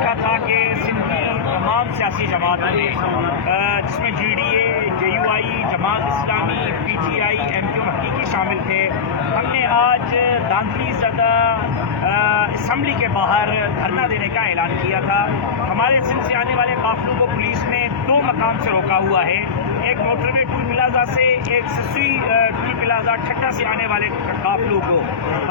دیکھا تھا کہ سندھ کی تمام سیاسی جماعتوں نے جس میں G D A, J you I, Jamaat Islami, P T I, M Q حقیقی شامل تھے. ہم نے آج دھاندلی زدہ اسمبلی کے باہر دھرنا دینے کا اعلان کیا تھا. ہمارے سندھ سے آنے والے قافلوں کو پولیس نے 2 مقام سے روکا ہوا ہے. ایک موٹر وے ٹول پلازا سے، ایک سسوی ٹول پلازا ٹھٹا سے آنے والے قافلوں کو.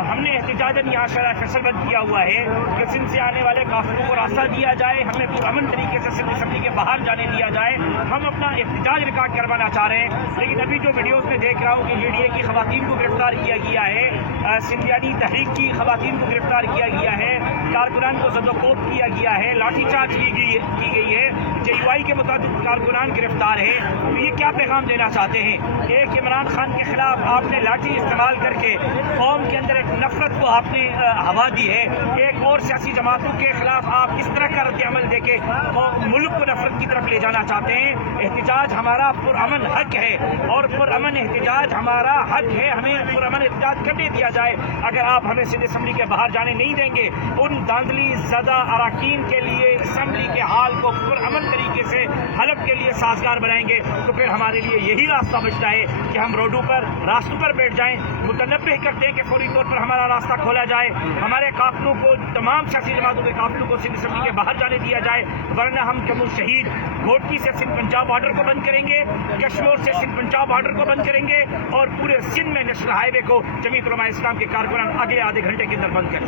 ہم نے احتجاجاً یہاں شرح فیصل بند کیا ہوا ہے کہ سندھ سے آنے والے قافلوں کو راستہ دیا جائے، ہمیں پرامن طریقے سے سندھ اسمبلی کے باہر جانے دیا جائے. ہم اپنا احتجاج ریکارڈ کروانا چاہ رہے ہیں، لیکن ابھی جو ویڈیوز میں دیکھ رہا ہوں کہ جے ڈی اے کی خواتین کو گرفتار کیا گیا ہے، سندھیانی تحریک کی خواتین کو گرفتار کیا گیا ہے، کارکنان کو زد و کوب کیا گیا ہے، لاٹھی چارج کی گئی ہے، جے یو آئی کے متعدد کارکنان گرفتار ہیں. تو یہ کیا پیغام دینا چاہتے ہیں؟ ایک عمران خان کے خلاف آپ نے لاٹھی استعمال کر کے قوم کے اندر ایک نفرت کو آپ نے ہوا دی ہے. ایک اور سیاسی جماعتوں کے خلاف آپ اس طرح کا رد عمل دے کے ملک کو نفرت کی طرف لے جانا چاہتے ہیں. احتجاج ہمارا پرامن حق ہے اور پرامن احتجاج ہمارا حق ہے. ہمیں پرامن احتجاج کرنے دیا جائے. اگر آپ ہمیں سندھ اسمبلی کے باہر جانے نہیں دیں گے، ان دھاندلی زدہ اراکین کے لیے اسمبلی کے حال کو پرامن طریقے سے حلب کے لیے سازگار بنائیں گے، تو پھر ہمارے لیے یہی راستہ بچتا ہے کہ ہم روڈوں پر، راستوں پر بیٹھ جائیں، متنبہ کرتے ہیں کہ فوری طور پر ہمارا راستہ کھولا جائے، ہمارے قافلوں کو، تمام سیاسی جماعتوں کے قافلوں کو سندھ اسمبلی کے باہر جانے دیا جائے. ورنہ ہم جموں شہید گھوٹکی سے سندھ پنجاب بارڈر کو بند کریں گے، کشمور سے سندھ پنجاب بارڈر کو بند کریں گے، اور پورے سندھ میں نیشنل ہائی وے کو جمعیت علماء اسلام کے کارکنان اگلے آدھے گھنٹے کے اندر بند کریں گے.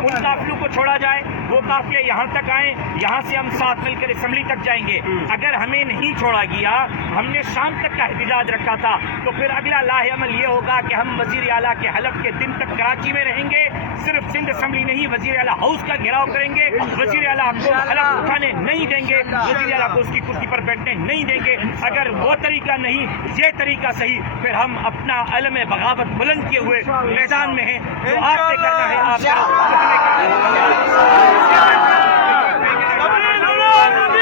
ان قافلوں کو چھوڑا جائے، وہ قافلے یہاں تک آئیں، یہاں سے ہم ساتھ مل کر اسمبلی تک جائیں گے. اگر ہمیں نہیں چھوڑا گیا، ہم نے شام تک کا احتجاج رکھا تھا، تو پھر اگلا لاہ عمل یہ ہوگا کہ ہم وزیر اعلیٰ کے حلف کے دن تک کراچی میں رہیں گے. صرف سندھ اسمبلی نہیں، وزیر اعلیٰ ہاؤس کا گھیراؤ کریں گے. وزیر اعلیٰ کو حلف اٹھانے نہیں دیں گے، وزیر اعلیٰ کو اس کی کرسی پر بیٹھنے نہیں دیں گے. اگر وہ طریقہ نہیں، یہ طریقہ صحیح، پھر ہم اپنا علم بغاوت بلند کیے ہوئے میدان میں ہیں. جو آپ نے کرنا ہے آپ